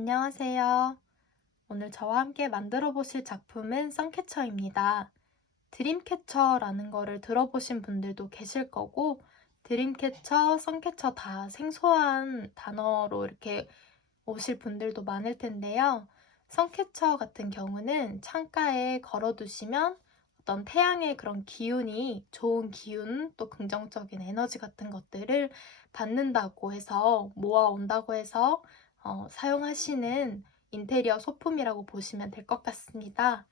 안녕하세요. 오늘 저와 함께 만들어 보실 작품은 선캐쳐입니다. 드림캐쳐라는 거를 들어보신 분들도 계실 거고, 드림캐쳐, 선캐쳐 다 생소한 단어로 이렇게 오실 분들도 많을 텐데요. 선캐쳐 같은 경우는 창가에 걸어두시면 어떤 태양의 그런 기운이 좋은 기운, 또 긍정적인 에너지 같은 것들을 받는다고 해서 모아온다고 해서 사용하시는 인테리어 소품이라고 보시면 될 것 같습니다.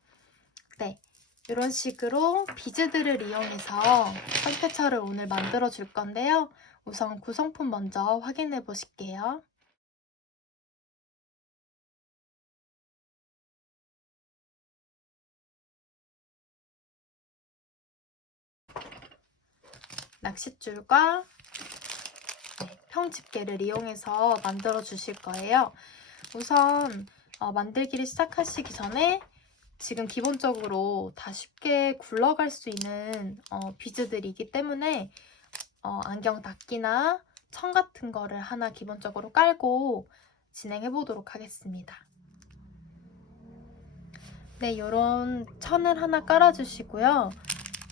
네, 이런 식으로 비즈들을 이용해서 선캐쳐를 오늘 만들어 줄 건데요. 우선 구성품 먼저 확인해 보실게요. 낚싯줄과 평집게를 이용해서 만들어 주실 거예요. 우선 만들기를 시작하시기 전에 지금 기본적으로 다 쉽게 굴러갈 수 있는 비즈들이기 때문에 안경 닦기나 천 같은 거를 하나 기본적으로 깔고 진행해 보도록 하겠습니다. 네, 이런 천을 하나 깔아주시고요.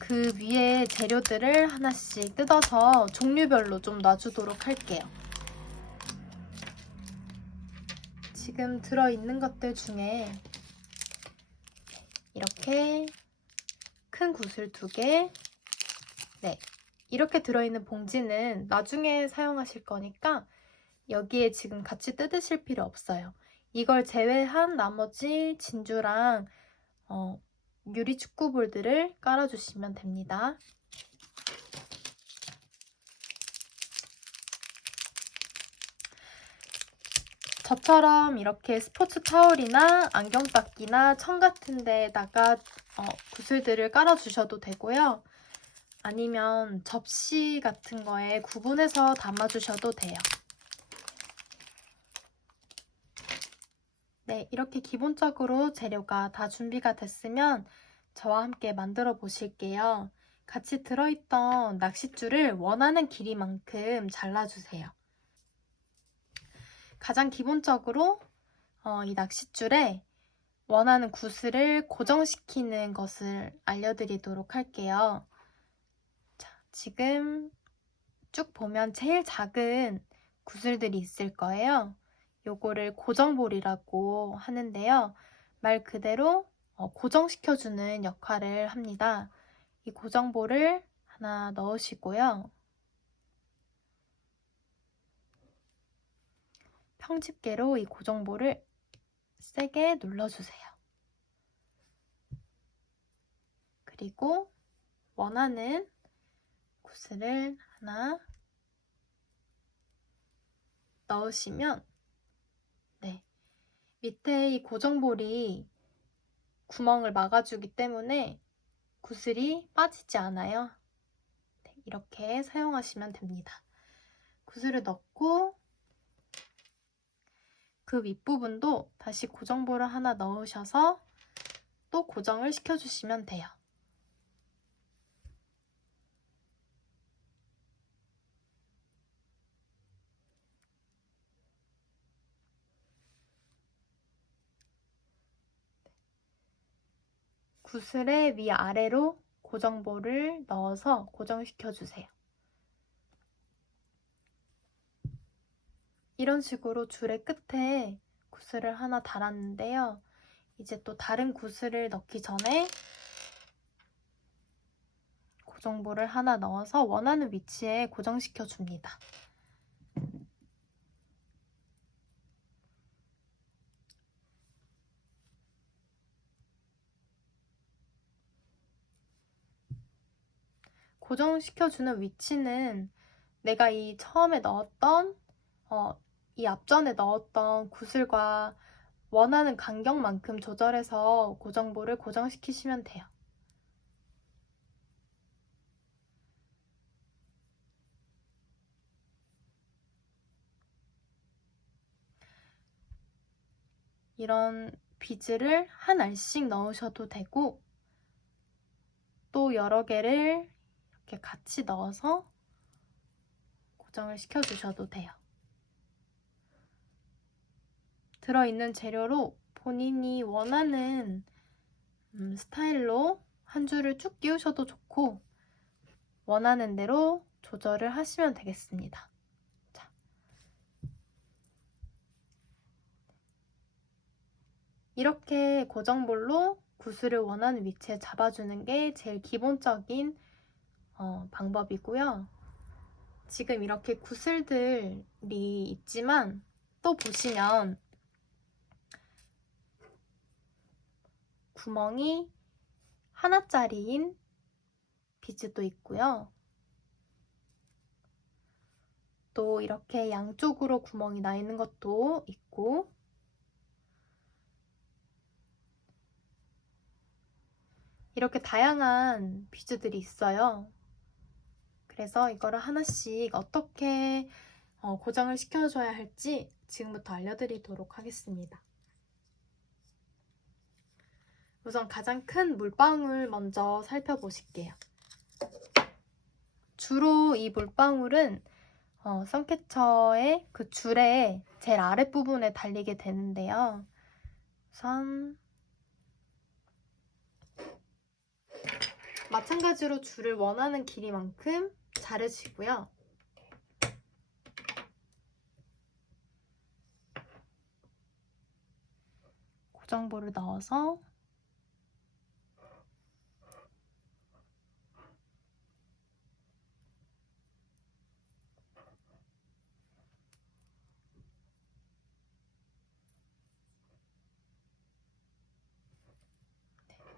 그 위에 재료들을 하나씩 뜯어서 종류별로 좀 놔주도록 할게요. 지금 들어있는 것들 중에 이렇게 큰 구슬 2개, 네, 이렇게 들어있는 봉지는 나중에 사용하실 거니까 여기에 지금 같이 뜯으실 필요 없어요. 이걸 제외한 나머지 진주랑 유리 축구볼들을 깔아주시면 됩니다. 저처럼 이렇게 스포츠 타올이나 안경 닦기나 천 같은 데다가 구슬들을 깔아주셔도 되고요. 아니면 접시 같은 거에 구분해서 담아주셔도 돼요. 네, 이렇게 기본적으로 재료가 다 준비가 됐으면 저와 함께 만들어 보실게요. 같이 들어있던 낚싯줄을 원하는 길이만큼 잘라주세요. 가장 기본적으로 이 낚싯줄에 원하는 구슬을 고정시키는 것을 알려드리도록 할게요. 자, 지금 쭉 보면 제일 작은 구슬들이 있을 거예요. 요거를 고정볼이라고 하는데요. 말 그대로 고정시켜주는 역할을 합니다. 이 고정볼을 하나 넣으시고요. 평집게로 이 고정볼을 세게 눌러주세요. 그리고 원하는 구슬을 하나 넣으시면 네, 밑에 이 고정볼이 구멍을 막아주기 때문에 구슬이 빠지지 않아요. 네, 이렇게 사용하시면 됩니다. 구슬을 넣고 그 윗부분도 다시 고정볼을 하나 넣으셔서 또 고정을 시켜주시면 돼요. 구슬의 위아래로 고정볼을 넣어서 고정시켜주세요. 이런 식으로 줄의 끝에 구슬을 하나 달았는데요. 이제 또 다른 구슬을 넣기 전에 고정볼을 하나 넣어서 원하는 위치에 고정시켜 줍니다. 고정시켜주는 위치는 내가 이 처음에 넣었던 이 앞전에 넣었던 구슬과 원하는 간격만큼 조절해서 고정볼을 고정시키시면 돼요. 이런 비즈를 한 알씩 넣으셔도 되고 또 여러 개를 이렇게 같이 넣어서 고정을 시켜주셔도 돼요. 들어있는 재료로 본인이 원하는 스타일로 한 줄을 쭉 끼우셔도 좋고 원하는 대로 조절을 하시면 되겠습니다. 자. 이렇게 고정볼로 구슬을 원하는 위치에 잡아주는 게 제일 기본적인 방법이고요. 지금 이렇게 구슬들이 있지만 또 보시면 구멍이 하나짜리인 비즈도 있고요. 또 이렇게 양쪽으로 구멍이 나 있는 것도 있고 이렇게 다양한 비즈들이 있어요. 그래서 이거를 하나씩 어떻게 고정을 시켜줘야 할지 지금부터 알려드리도록 하겠습니다. 우선 가장 큰 물방울 먼저 살펴보실게요. 주로 이 물방울은 선캐쳐의 그 줄의 제일 아랫부분에 달리게 되는데요. 우선 마찬가지로 줄을 원하는 길이만큼 자르시고요. 고정볼을 넣어서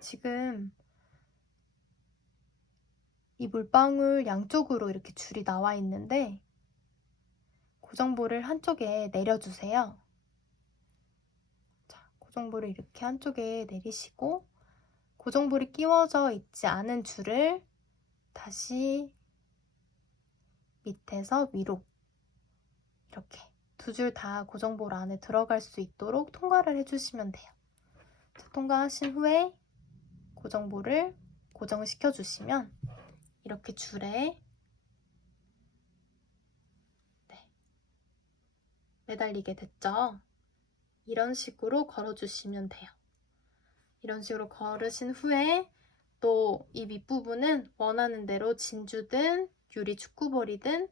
지금 이 물방울 양쪽으로 이렇게 줄이 나와 있는데 고정볼을 한쪽에 내려주세요. 자, 고정볼을 이렇게 한쪽에 내리시고 고정볼이 끼워져 있지 않은 줄을 다시 밑에서 위로 이렇게 두 줄 다 고정볼 안에 들어갈 수 있도록 통과를 해주시면 돼요. 자, 통과하신 후에 고정볼을 고정시켜 주시면 이렇게 줄에 매달리게 됐죠? 이런 식으로 걸어주시면 돼요. 이런 식으로 걸으신 후에 또 이 밑부분은 원하는 대로 진주든 유리 축구볼이든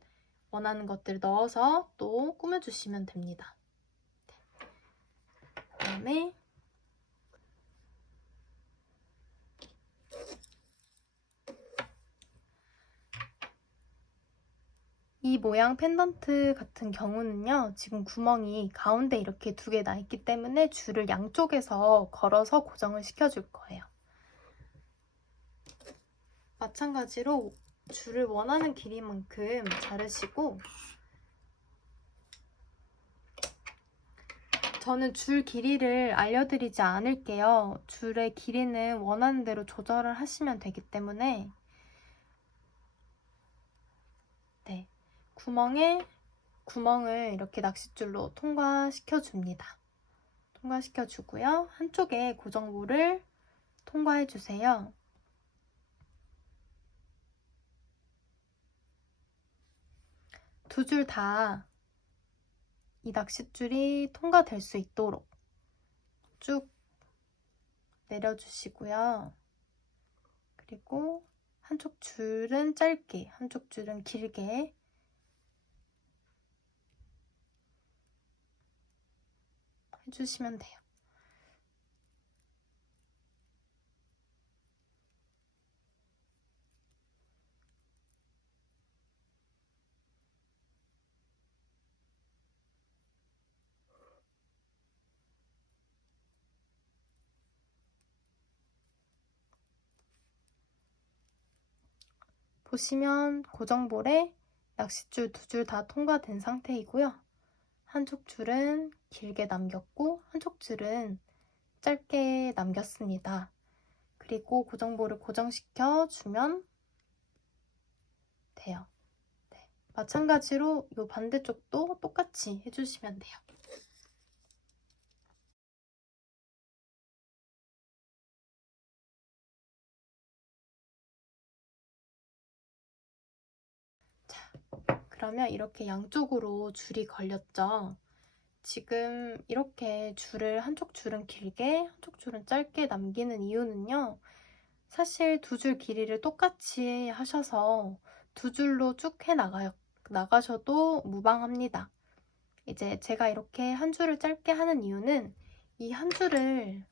원하는 것들 넣어서 또 꾸며주시면 됩니다. 그 다음에 이 모양 펜던트 같은 경우는요, 지금 구멍이 가운데 이렇게 두 개 나 있기 때문에 줄을 양쪽에서 걸어서 고정을 시켜줄 거예요. 마찬가지로 줄을 원하는 길이만큼 자르시고 저는 줄 길이를 알려드리지 않을게요. 줄의 길이는 원하는 대로 조절을 하시면 되기 때문에 네, 구멍을 이렇게 낚싯줄로 통과시켜 줍니다. 통과시켜 주고요. 한쪽에 고정볼을 통과해 주세요. 두 줄 다 이 낚싯줄이 통과될 수 있도록 쭉 내려주시고요. 그리고 한쪽 줄은 짧게, 한쪽 줄은 길게 해주시면 돼요. 보시면 고정볼에 낚싯줄 두 줄 다 통과된 상태이고요. 한쪽 줄은 길게 남겼고 한쪽 줄은 짧게 남겼습니다. 그리고 고정볼을 고정시켜 주면 돼요. 네. 마찬가지로 이 반대쪽도 똑같이 해주시면 돼요. 자, 그러면 이렇게 양쪽으로 줄이 걸렸죠? 지금 이렇게 줄을 한쪽 줄은 길게, 한쪽 줄은 짧게 남기는 이유는요. 사실 두 줄 길이를 똑같이 하셔서 두 줄로 쭉 나가셔도 무방합니다. 이제 제가 이렇게 한 줄을 짧게 하는 이유는 이 한 줄을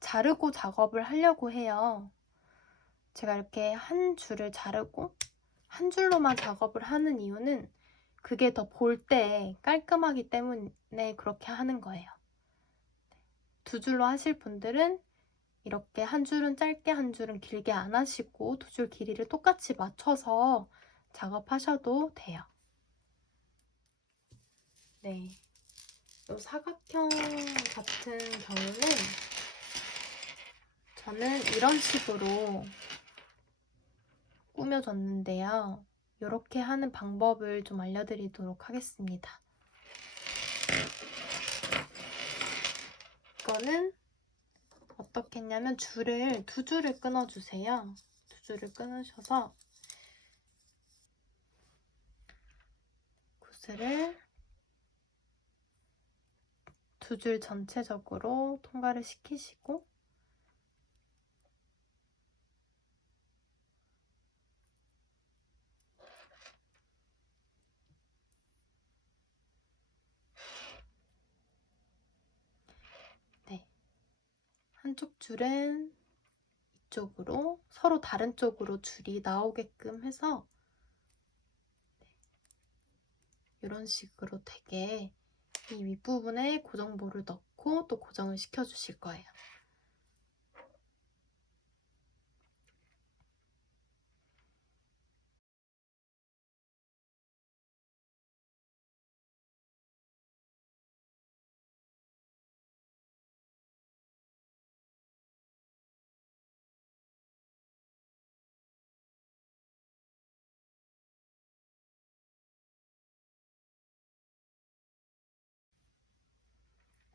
자르고 작업을 하려고 해요. 제가 이렇게 한 줄을 자르고 한 줄로만 작업을 하는 이유는 그게 더 볼 때 깔끔하기 때문에 그렇게 하는 거예요. 두 줄로 하실 분들은 이렇게 한 줄은 짧게 한 줄은 길게 안 하시고 두 줄 길이를 똑같이 맞춰서 작업하셔도 돼요. 네, 이 사각형 같은 경우는 저는 이런 식으로 꾸며줬는데요. 이렇게 하는 방법을 좀 알려드리도록 하겠습니다. 이거는 어떻게 했냐면 두 줄을 끊어주세요. 두 줄을 끊으셔서 구슬을 두 줄 전체적으로 통과를 시키시고 네, 한쪽 줄은 이쪽으로 서로 다른 쪽으로 줄이 나오게끔 해서 이런 식으로 되게 이 윗부분에 고정볼을 넣고 또 고정을 시켜주실 거예요.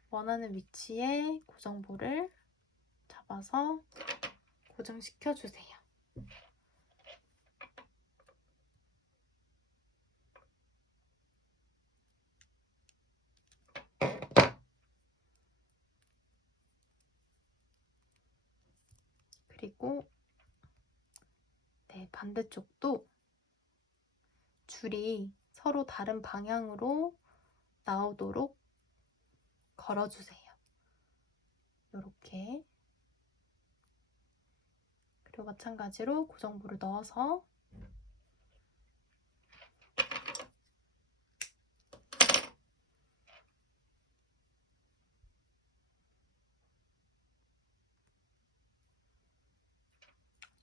원하는 위치에 고정볼을 잡아서 고정시켜 주세요. 그리고 네, 반대쪽도 줄이 서로 다른 방향으로 나오도록 걸어주세요. 이렇게. 그리고 마찬가지로 고정볼을 넣어서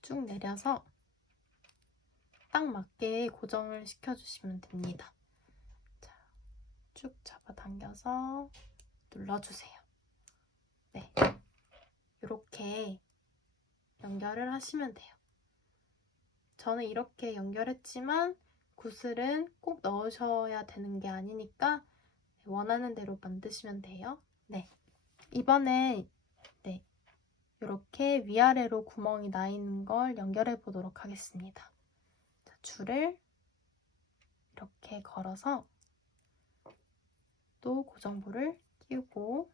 쭉 내려서 딱 맞게 고정을 시켜주시면 됩니다. 자, 쭉 잡아당겨서 눌러주세요. 네, 이렇게 연결을 하시면 돼요. 저는 이렇게 연결했지만 구슬은 꼭 넣으셔야 되는 게 아니니까 원하는 대로 만드시면 돼요. 네, 이번에 네, 이렇게 위아래로 구멍이 나 있는 걸 연결해 보도록 하겠습니다. 자, 줄을 이렇게 걸어서 또 고정볼을 끼우고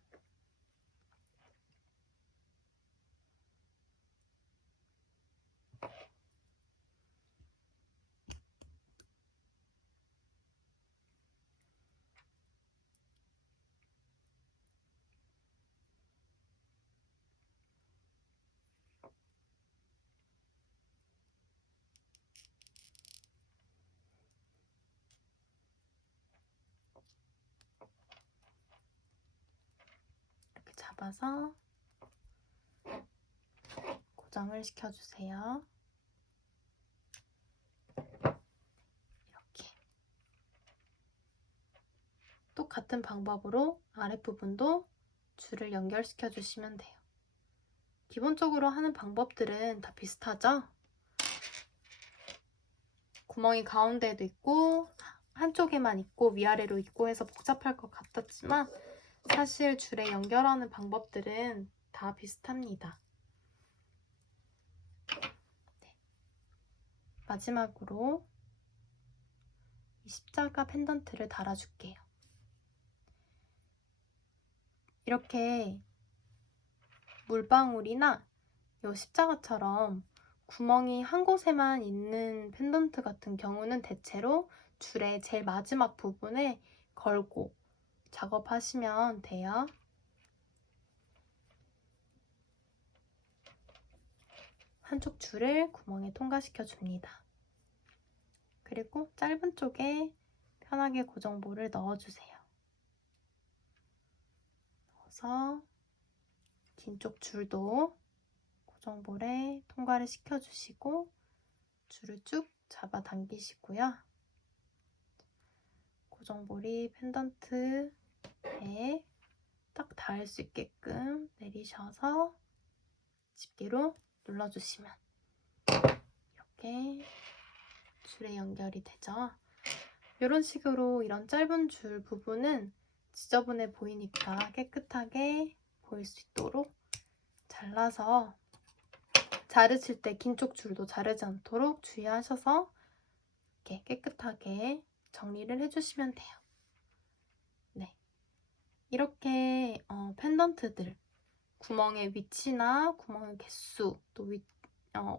이렇게 잡아서 고정을 시켜주세요. 이렇게. 똑같은 방법으로 아랫부분도 줄을 연결시켜 주시면 돼요. 기본적으로 하는 방법들은 다 비슷하죠? 구멍이 가운데에도 있고 한쪽에만 있고 위아래로 있고 해서 복잡할 것 같았지만 사실 줄에 연결하는 방법들은 다 비슷합니다. 네. 마지막으로 이 십자가 펜던트를 달아줄게요. 이렇게 물방울이나 요 십자가처럼 구멍이 한 곳에만 있는 펜던트 같은 경우는 대체로 줄의 제일 마지막 부분에 걸고 작업하시면 돼요. 한쪽 줄을 구멍에 통과시켜 줍니다. 그리고 짧은 쪽에 편하게 고정볼을 넣어주세요. 넣어서 긴 쪽 줄도 고정볼에 통과를 시켜주시고 줄을 쭉 잡아당기시고요. 고정볼이 펜던트에 딱 닿을 수 있게끔 내리셔서 집게로 눌러주시면 이렇게 줄에 연결이 되죠. 이런 식으로 이런 짧은 줄 부분은 지저분해 보이니까 깨끗하게 보일 수 있도록 잘라서 자르실 때 긴 쪽 줄도 자르지 않도록 주의하셔서 이렇게 깨끗하게 정리를 해주시면 돼요. 네, 이렇게 펜던트들 구멍의 위치나 구멍의 개수 또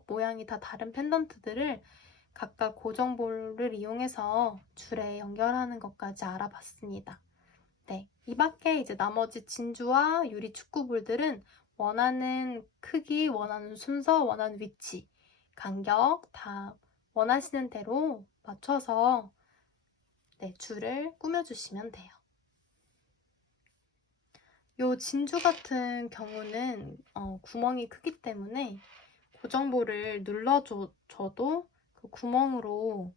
모양이 다 다른 펜던트들을 각각 고정볼을 이용해서 줄에 연결하는 것까지 알아봤습니다. 네, 이 밖에 이제 나머지 진주와 유리 축구볼들은 원하는 크기, 원하는 순서, 원하는 위치, 간격 다 원하시는 대로 맞춰서 네, 줄을 꾸며주시면 돼요. 요 진주 같은 경우는 구멍이 크기 때문에 고정볼을 눌러줘도 그 구멍으로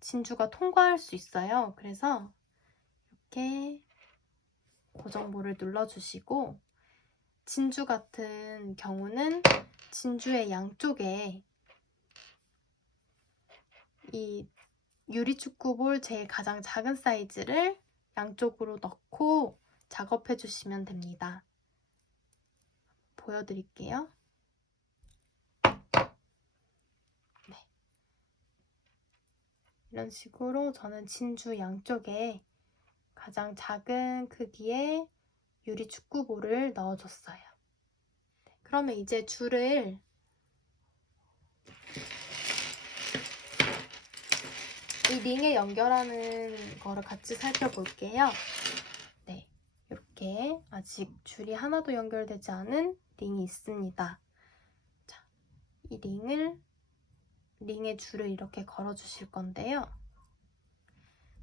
진주가 통과할 수 있어요. 그래서 이렇게 고정볼을 눌러주시고 진주 같은 경우는 진주의 양쪽에 이 유리축구볼 제일 가장 작은 사이즈를 양쪽으로 넣고 작업해 주시면 됩니다. 보여드릴게요. 네. 이런 식으로 저는 진주 양쪽에 가장 작은 크기의 유리축구볼을 넣어줬어요. 네. 그러면 이제 줄을 이 링에 연결하는 거를 같이 살펴볼게요. 네, 이렇게 아직 줄이 하나도 연결되지 않은 링이 있습니다. 자, 이 링에 줄을 이렇게 걸어 주실 건데요.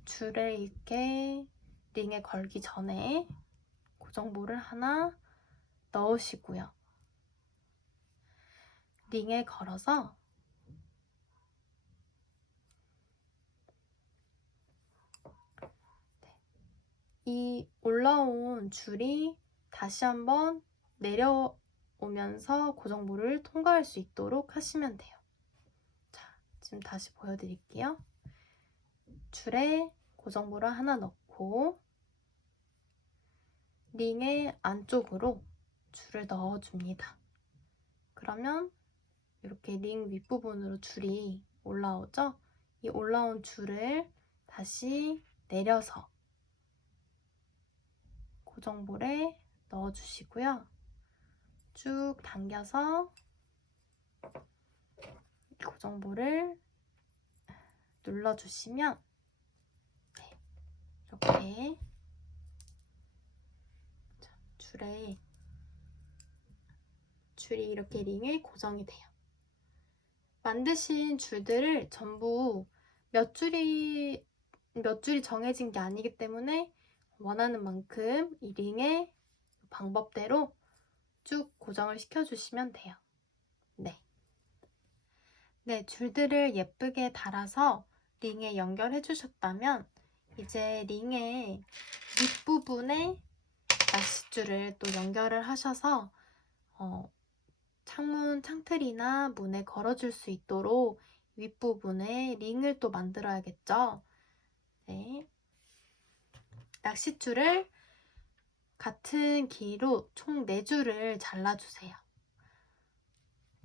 줄을 이렇게 링에 걸기 전에 고정볼을 하나 넣으시고요. 링에 걸어서 이 올라온 줄이 다시 한번 내려오면서 고정볼을 통과할 수 있도록 하시면 돼요. 자, 지금 다시 보여드릴게요. 줄에 고정볼을 하나 넣고 링의 안쪽으로 줄을 넣어줍니다. 그러면 이렇게 링 윗부분으로 줄이 올라오죠? 이 올라온 줄을 다시 내려서 고정볼에 넣어주시고요. 쭉 당겨서 고정볼을 눌러주시면 네, 이렇게 줄이 이렇게 링에 고정이 돼요. 만드신 줄들을 전부 몇 줄이 정해진 게 아니기 때문에 원하는 만큼 이 링의 방법대로 쭉 고정을 시켜주시면 돼요. 네, 줄들을 예쁘게 달아서 링에 연결해 주셨다면 이제 링의 윗부분에 낚싯줄을 또 연결을 하셔서 창문 창틀이나 문에 걸어줄 수 있도록 윗부분에 링을 또 만들어야겠죠. 네. 낚싯줄을 같은 길이로 총 4줄을 잘라주세요.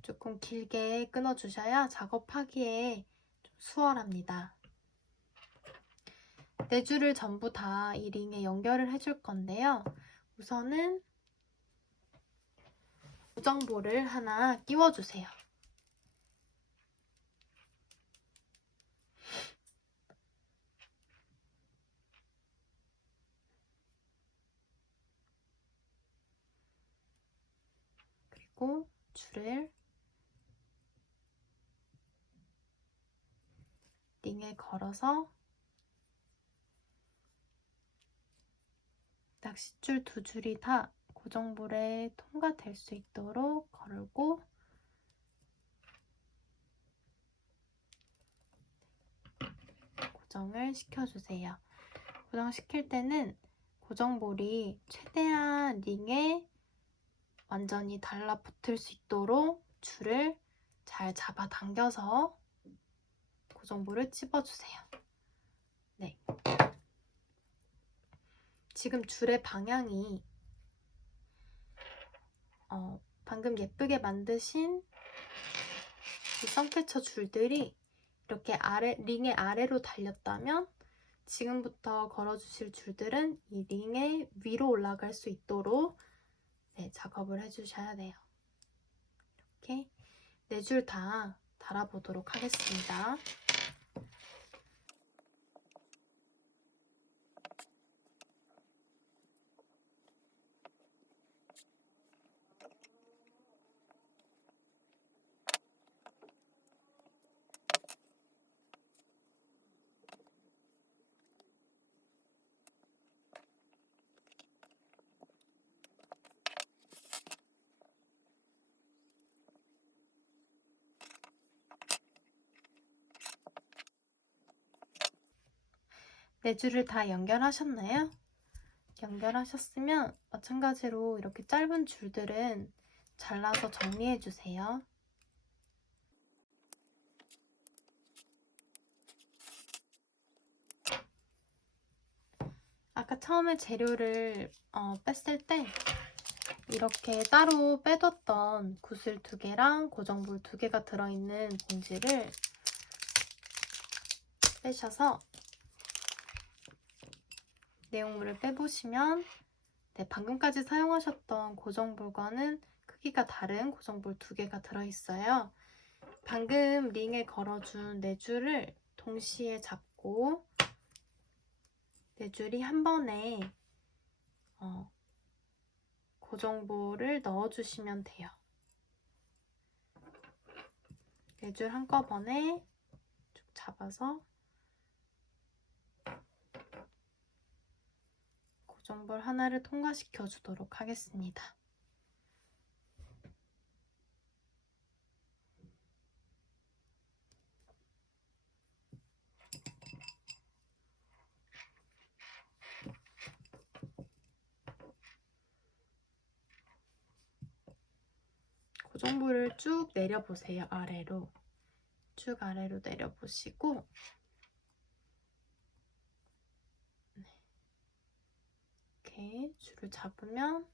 조금 길게 끊어주셔야 작업하기에 좀 수월합니다. 4줄을 전부 다 이 링에 연결을 해줄 건데요. 우선은 고정볼을 하나 끼워주세요. 그리고 줄을 링에 걸어서 낚싯줄 두 줄이 다 고정볼에 통과될 수 있도록 걸고 고정을 시켜주세요. 고정시킬 때는 고정볼이 최대한 링에 완전히 달라붙을 수 있도록 줄을 잘 잡아당겨서 고정볼을 찝어주세요. 네. 지금 줄의 방향이 방금 예쁘게 만드신 이 선캐쳐 줄들이 이렇게 링의 아래로 달렸다면 지금부터 걸어주실 줄들은 이 링의 위로 올라갈 수 있도록 작업을 해주셔야 돼요. 이렇게 4줄 다 달아보도록 하겠습니다. 네 줄을 다 연결하셨나요? 연결하셨으면 마찬가지로 이렇게 짧은 줄들은 잘라서 정리해주세요. 아까 처음에 재료를 뺐을 때 이렇게 따로 빼뒀던 구슬 2개랑 고정볼 2개가 들어있는 봉지를 빼셔서 내용물을 빼보시면 방금까지 사용하셨던 고정볼과는 크기가 다른 고정볼 2개가 들어있어요. 방금 링에 걸어준 4줄을 동시에 잡고 4줄이 한 번에 고정볼을 넣어주시면 돼요. 4줄 한꺼번에 쭉 잡아서 고정볼 하나를 통과시켜 주도록 하겠습니다. 고정볼을 쭉 내려보세요. 아래로. 쭉 아래로 내려보시고 이렇게 줄을 잡으면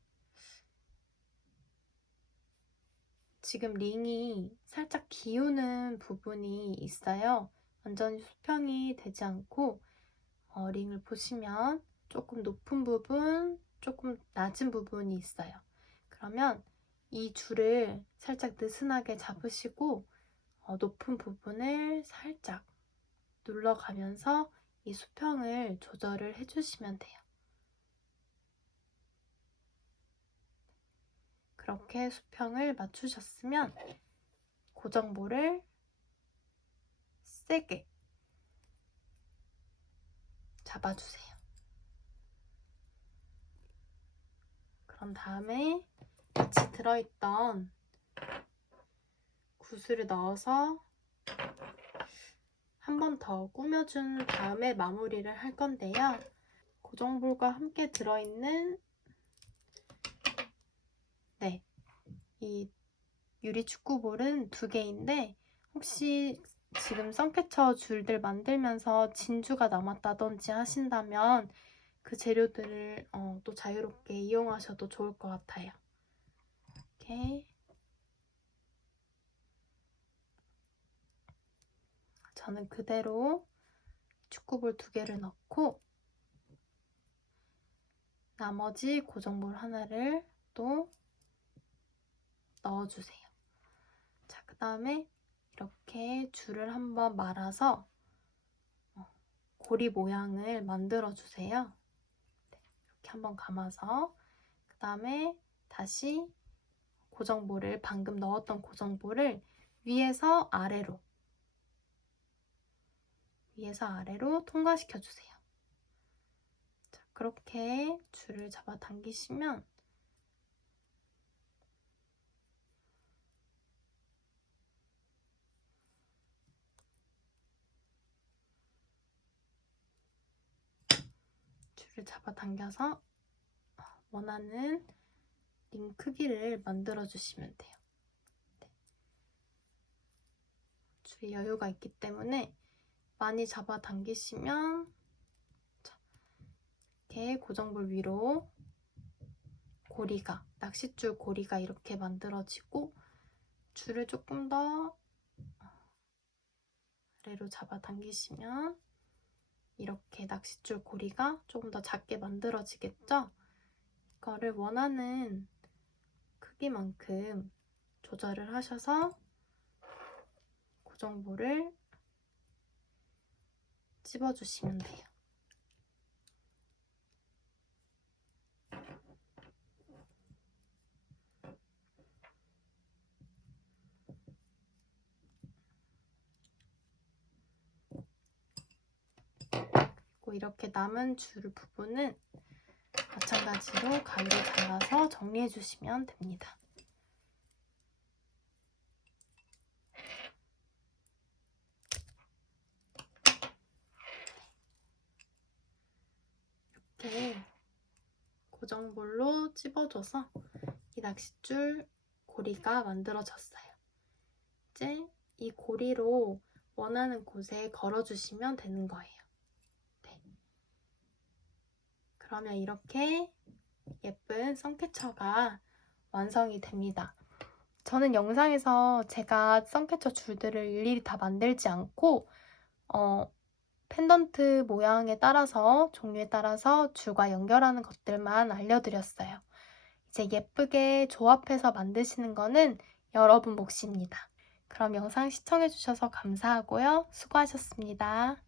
지금 링이 살짝 기우는 부분이 있어요. 완전히 수평이 되지 않고 링을 보시면 조금 높은 부분, 조금 낮은 부분이 있어요. 그러면 이 줄을 살짝 느슨하게 잡으시고 높은 부분을 살짝 눌러가면서 이 수평을 조절을 해주시면 돼요. 그렇게 수평을 맞추셨으면 고정볼을 세게 잡아주세요. 그런 다음에 같이 들어있던 구슬을 넣어서 한 번 더 꾸며준 다음에 마무리를 할 건데요. 고정볼과 함께 들어있는 이 유리 축구볼은 2개인데 혹시 지금 선캐쳐 줄들 만들면서 진주가 남았다든지 하신다면 그 재료들을 또 자유롭게 이용하셔도 좋을 것 같아요. 이렇게 저는 그대로 축구볼 2개를 넣고 나머지 고정볼 하나를 또 넣어주세요. 자, 그 다음에 이렇게 줄을 한번 말아서 고리 모양을 만들어주세요. 이렇게 한번 감아서 그 다음에 다시 고정볼을, 방금 넣었던 고정볼을 위에서 아래로 통과시켜주세요. 자, 그렇게 줄을 잡아 당기시면 줄을 잡아 당겨서 원하는 링 크기를 만들어 주시면 돼요. 네. 줄이 여유가 있기 때문에 많이 잡아 당기시면 이렇게 고정볼 위로 고리가, 낚싯줄 고리가 이렇게 만들어지고, 줄을 조금 더 아래로 잡아 당기시면 이렇게 낚싯줄 고리가 조금 더 작게 만들어지겠죠? 이거를 원하는 크기만큼 조절을 하셔서 고정볼을 찝어주시면 돼요. 그리고 이렇게 남은 줄 부분은 마찬가지로 가위로 잘라서 정리해 주시면 됩니다. 이렇게 고정볼로 찝어줘서 이 낚싯줄 고리가 만들어졌어요. 이제 이 고리로 원하는 곳에 걸어주시면 되는 거예요. 네. 그러면 이렇게 예쁜 선캐쳐가 완성이 됩니다. 저는 영상에서 제가 선캐쳐 줄들을 일일이 다 만들지 않고 펜던트 모양에 따라서, 종류에 따라서 줄과 연결하는 것들만 알려드렸어요. 이제 예쁘게 조합해서 만드시는 거는 여러분 몫입니다. 그럼 영상 시청해주셔서 감사하고요. 수고하셨습니다.